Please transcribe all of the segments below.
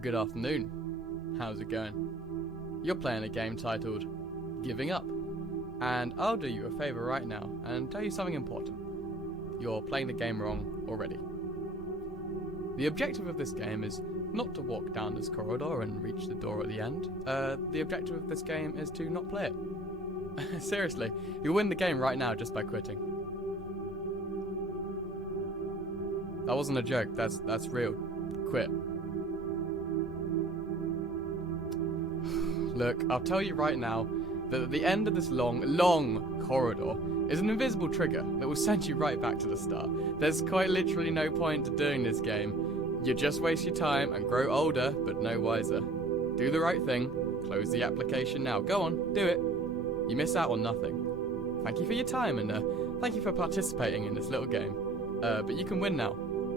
Good afternoon. How's it going? You're playing a game titled Giving Up. And I'll do you a favour right now and tell you something important. You're playing the game wrong already. The objective of this game is not to walk down this corridor and reach the door at the end. The objective of this game is to not play it. Seriously, you'll win the game right now just by quitting. That wasn't a joke, that's real. Quit. Look, I'll tell you right now that at the end of this long corridor is an invisible trigger that will send you right back to the start. There's quite literally no point to doing this game. You just waste your time and grow older, but no wiser. Do the right thing, close the application now. Go on, do it. You miss out on nothing. Thank you for your time and thank you for participating in this little game. But you can win now.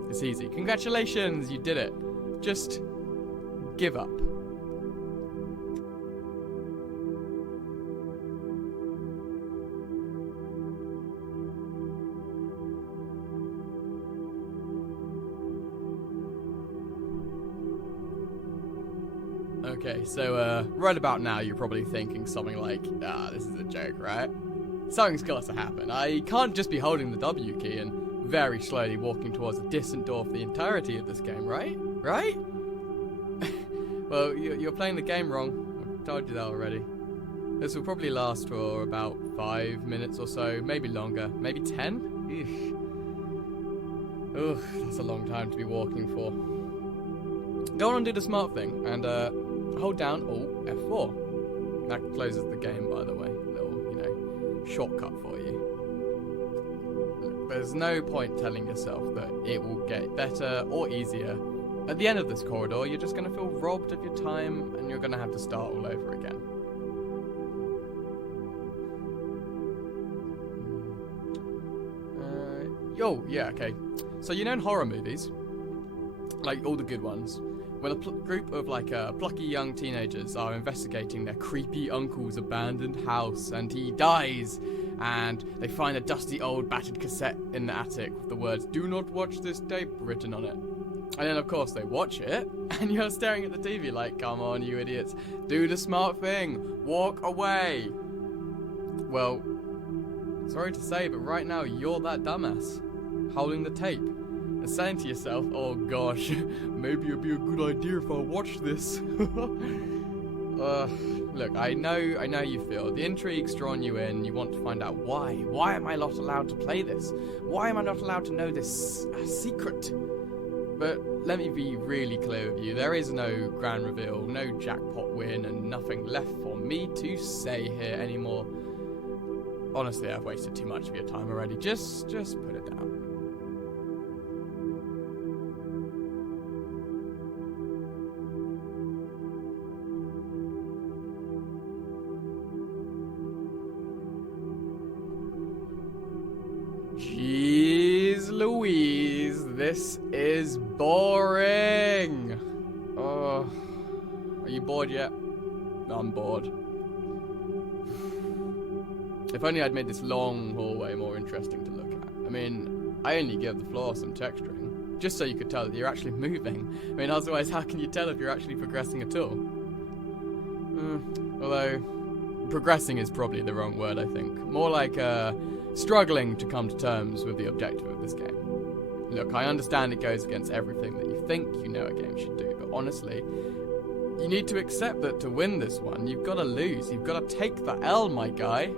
It's easy. Congratulations, you did it. Just give up. Okay, so right about now you're probably thinking something like, this is a joke, right? Something's got to happen. I can't just be holding the W key and very slowly walking towards a distant door for the entirety of this game, right? Right? Well, you're playing the game wrong. I've told you that already. This will probably last for about 5 minutes or so, maybe longer, maybe 10? Ugh, that's a long time to be walking for. Go on and do the smart thing, and hold down Alt F4. That closes the game, by the way. A little, shortcut for you. There's no point telling yourself that it will get better or easier. At the end of this corridor, you're just going to feel robbed of your time, and you're going to have to start all over again. Yeah, okay. So you know in horror movies, like all the good ones, when a group of plucky young teenagers are investigating their creepy uncle's abandoned house and he dies, and they find a dusty old battered cassette in the attic with the words "Do not watch this tape" written on it. And then of course they watch it and you're staring at the TV like, come on you idiots, do the smart thing, walk away. Well, sorry to say, but right now you're that dumbass holding the tape and saying to yourself, oh gosh, maybe it'd be a good idea if I watch this. Look, I know you feel. The intrigue's drawn you in. You want to find out why. Why am I not allowed to play this? Why am I not allowed to know this secret? But let me be really clear with you. There is no grand reveal, no jackpot win, and nothing left for me to say here anymore. Honestly, I've wasted too much of your time already. Just put it down. Jeez Louise, this is boring. Oh, are you bored yet? I'm bored. If only I'd made this long hallway more interesting to look at. I mean, I only give the floor some texturing, just so you could tell that you're actually moving. I mean, otherwise how can you tell if you're actually progressing at all? Although, progressing is probably the wrong word, I think. More like, struggling to come to terms with the objective of this game. Look, I understand it goes against everything that you think you know a game should do, but honestly, you need to accept that to win this one, you've got to lose. You've got to take the L, my guy.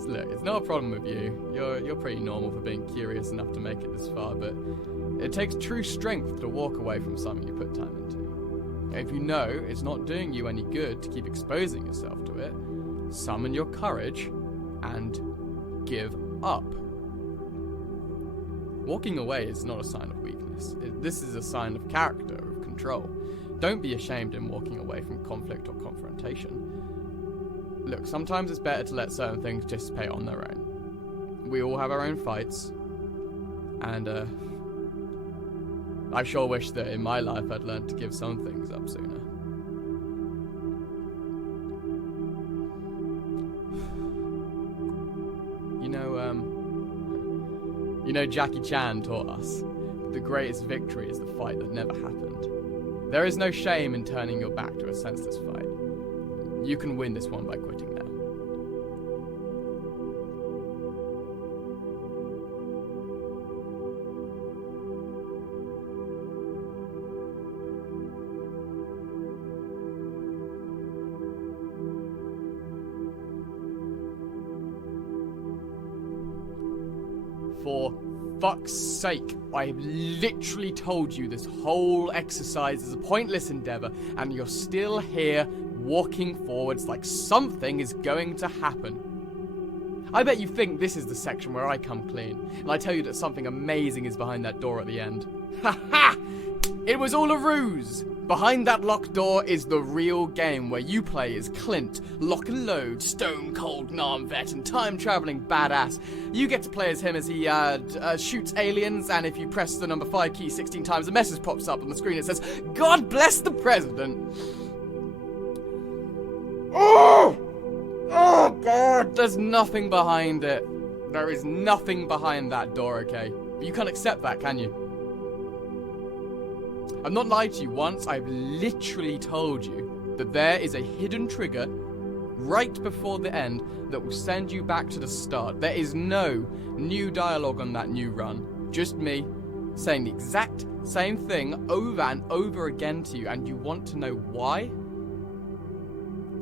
So look, it's not a problem with you. You're pretty normal for being curious enough to make it this far, but it takes true strength to walk away from something you put time into. If you know it's not doing you any good to keep exposing yourself to it, summon your courage and give up. Walking away is not a sign of weakness. This is a sign of character, of control. Don't be ashamed in walking away from conflict or confrontation. Look, sometimes it's better to let certain things dissipate on their own. We all have our own fights, and I sure wish that in my life I'd learned to give some things up sooner. You know, Jackie Chan taught us, the greatest victory is the fight that never happened. There is no shame in turning your back to a senseless fight. You can win this one by quitting now. For fuck's sake, I have literally told you this whole exercise is a pointless endeavor, and you're still here walking forwards like something is going to happen. I bet you think this is the section where I come clean, and I tell you that something amazing is behind that door at the end. Ha ha! It was all a ruse! Behind that locked door is the real game, where you play as Clint, lock and load, stone cold Nam vet, and time traveling badass. You get to play as him as he shoots aliens, and if you press the number 5 key 16 times, a message pops up on the screen that says, "God bless the president." Oh! Oh god! There's nothing behind it. There is nothing behind that door, okay? But you can't accept that, can you? I've not lied to you once. I've literally told you that there is a hidden trigger right before the end that will send you back to the start. There is no new dialogue on that new run. Just me saying the exact same thing over and over again to you, and you want to know why?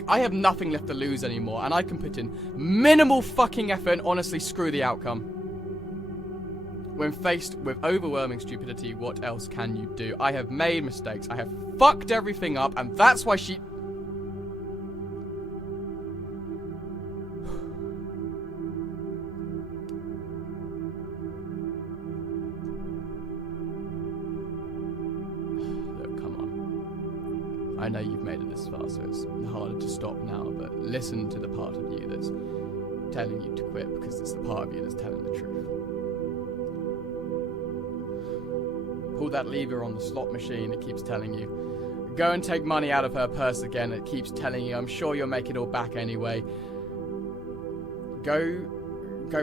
I have nothing left to lose anymore, and I can put in minimal fucking effort and honestly screw the outcome. When faced with overwhelming stupidity, what else can you do? I have made mistakes. I have fucked everything up, and that's why she... Look, come on. I know you've made it this far, so it's harder to stop now, but listen to the part of you that's telling you to quit, because it's the part of you that's telling the truth. Pull that lever on the slot machine, it keeps telling you. Go and take money out of her purse again, it keeps telling you. I'm sure you'll make it all back anyway. Go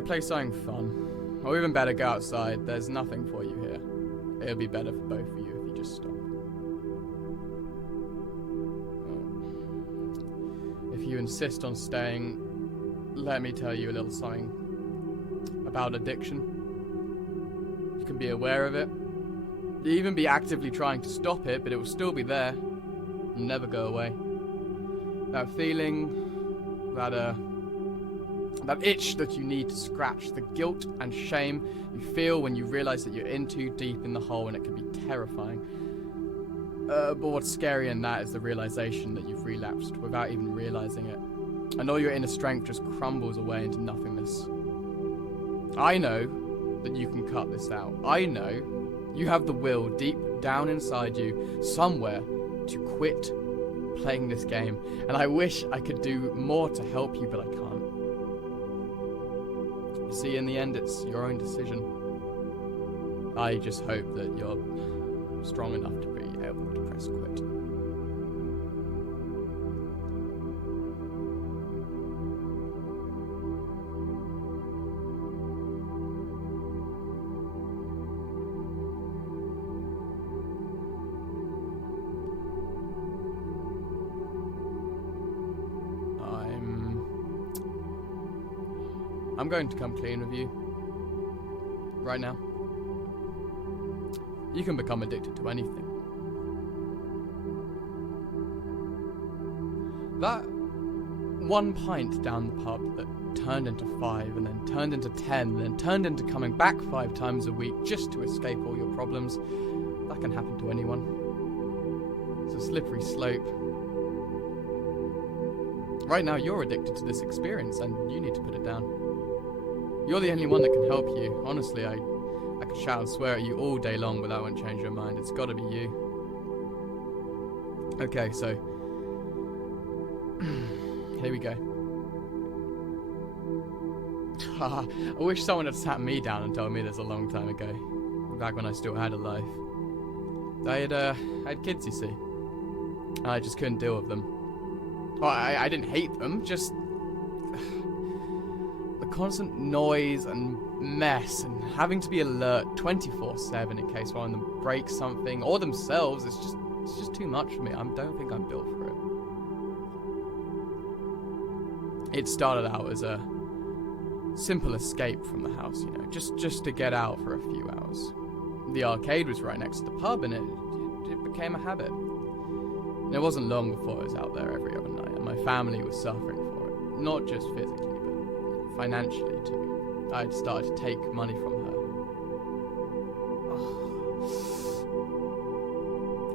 play something fun. Or even better, go outside. There's nothing for you here. It'll be better for both of you if you just stop. If you insist on staying, let me tell you a little something about addiction. You can be aware of it. You even be actively trying to stop it, but it will still be there and never go away. That feeling, that itch that you need to scratch, the guilt and shame you feel when you realize that you're in too deep in the hole, and it can be terrifying. But what's scary in that is the realization that you've relapsed without even realizing it, and all your inner strength just crumbles away into nothingness. I know that you can cut this out. I know you have the will deep down inside you, somewhere, to quit playing this game. And I wish I could do more to help you, but I can't. You see, in the end, it's your own decision. I just hope that you're strong enough to be able to press quit. I'm going to come clean with you. Right now. You can become addicted to anything. That one pint down the pub that turned into 5 and then turned into 10 and then turned into coming back 5 times a week just to escape all your problems, that can happen to anyone. It's a slippery slope. Right now you're addicted to this experience and you need to put it down. You're the only one that can help you. Honestly, I could shout and swear at you all day long, but that won't change your mind. It's gotta be you. Okay, so... here we go. I wish someone had sat me down and told me this a long time ago. Back when I still had a life. I had kids, you see. And I just couldn't deal with them. Well, I didn't hate them, just... the constant noise and mess and having to be alert 24/7 in case one of them breaks something or themselves, it's just too much for me. I don't think I'm built for it. It started out as a simple escape from the house, you know, just to get out for a few hours. The arcade was right next to the pub, and it became a habit. And it wasn't long before I was out there every other night, and my family was suffering for it. Not just physically, but financially too. I'd started to take money from her.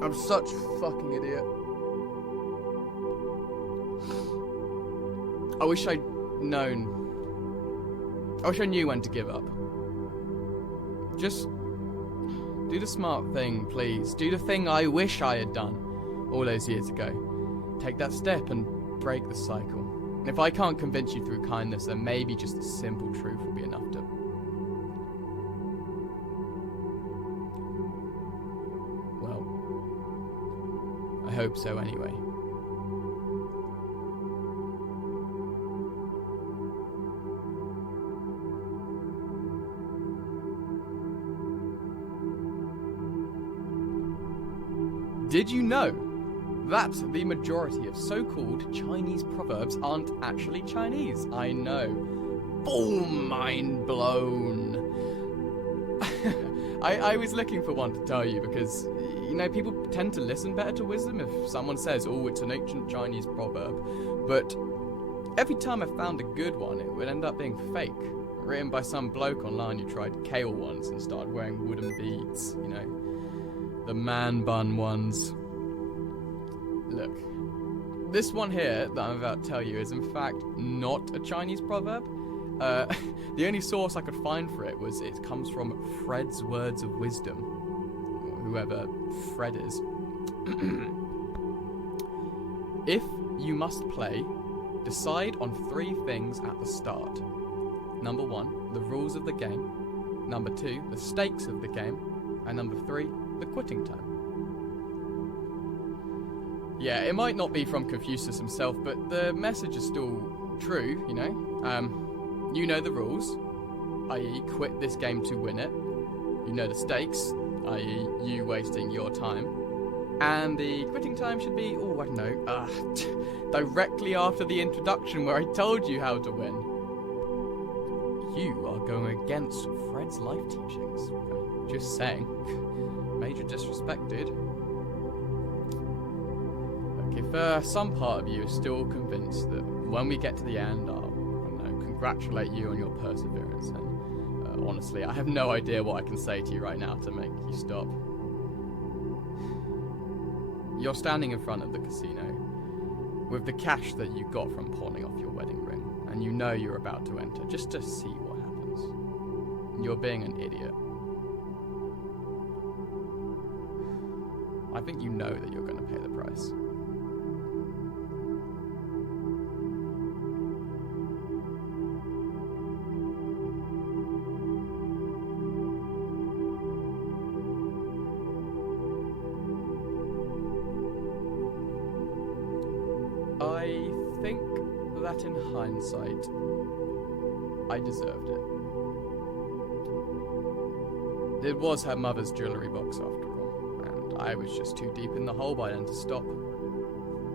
I'm such a fucking idiot. I wish I knew when to give up. Just do the smart thing, please. Do the thing I wish I had done all those years ago. Take that step and break the cycle. If I can't convince you through kindness, then maybe just the simple truth will be enough to... Well, I hope so anyway. Did you know that the majority of so-called Chinese proverbs aren't actually Chinese? I know. Boom, mind blown. I was looking for one to tell you because, you know, people tend to listen better to wisdom if someone says, oh, it's an ancient Chinese proverb. But every time I found a good one, it would end up being fake. Written by some bloke online who tried kale once and started wearing wooden beads, you know. The man bun ones. Look, this one here that I'm about to tell you is in fact not a Chinese proverb. The only source I could find for it was it comes from Fred's Words of Wisdom, whoever Fred is. If you must play, decide on 3 things at the start. Number 1, the rules of the game. Number 2, the stakes of the game. And number 3, the quitting time. Yeah, it might not be from Confucius himself, but the message is still true, you know? You know the rules, i.e. quit this game to win it. You know the stakes, i.e. you wasting your time. And the quitting time should be, oh, I don't know, directly after the introduction where I told you how to win. You are going against Fred's life teachings. I mean, just saying. Major disrespect, dude. Look, if some part of you is still convinced that when we get to the end, I'll congratulate you on your perseverance, and honestly, I have no idea what I can say to you right now to make you stop. You're standing in front of the casino with the cash that you got from pawning off your wedding ring, and you know you're about to enter just to see what happens. You're being an idiot. I think you know that you're going to pay the price. I think that in hindsight, I deserved it. It was her mother's jewellery box after all, and I was just too deep in the hole by then to stop.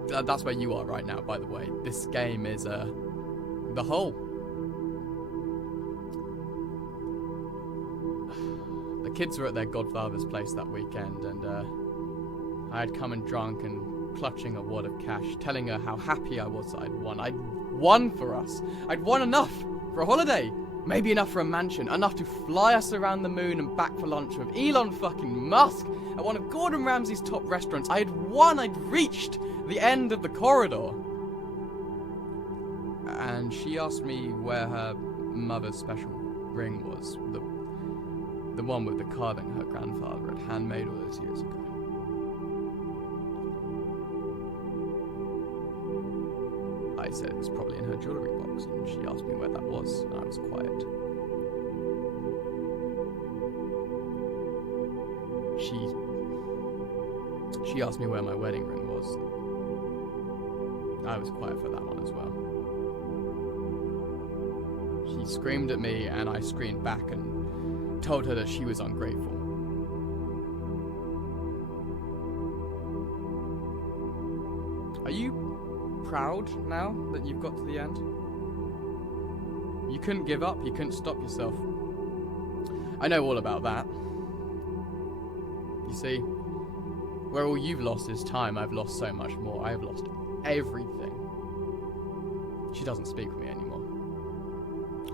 That's where you are right now, by the way. This game is, the hole. The kids were at their godfather's place that weekend, and, I had come in drunk and clutching a wad of cash, telling her how happy I was that I'd won. I'd won for us. I'd won enough for a holiday. Maybe enough for a mansion. Enough to fly us around the moon and back for lunch with Elon fucking Musk at one of Gordon Ramsay's top restaurants. I had won. I'd reached the end of the corridor. And she asked me where her mother's special ring was. The one with the carving her grandfather had handmade all those years ago. I said it was probably in her jewellery box, and she asked me where that was, and I was quiet. She asked me where my wedding ring was. I was quiet for that one as well. She screamed at me, and I screamed back, and told her that she was ungrateful. Are you proud now that you've got to the end? You couldn't give up, you couldn't stop yourself. I know all about that. You see, where all you've lost is time, I've lost so much more. I've lost everything. She doesn't speak with me anymore.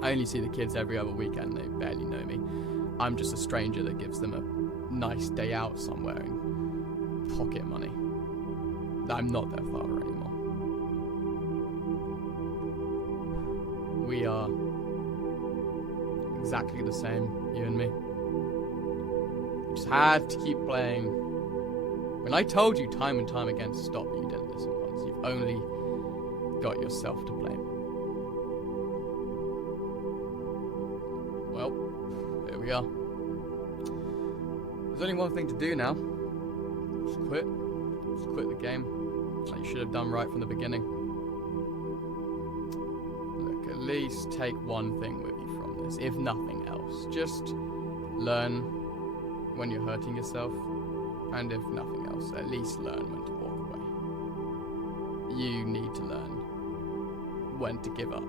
I only see the kids every other weekend, they barely know me. I'm just a stranger that gives them a nice day out somewhere and pocket money. I'm not their father anymore. We are exactly the same, you and me. You just had to keep playing. When I told you time and time again to stop, you didn't listen once. You've only got yourself to blame. Well, here we are. There's only one thing to do now. Just quit. Just quit the game. Like you should have done right from the beginning. Look, at least take one thing with you from this, if nothing else. Just learn when you're hurting yourself, and if nothing else, at least learn when to walk away. You need to learn when to give up.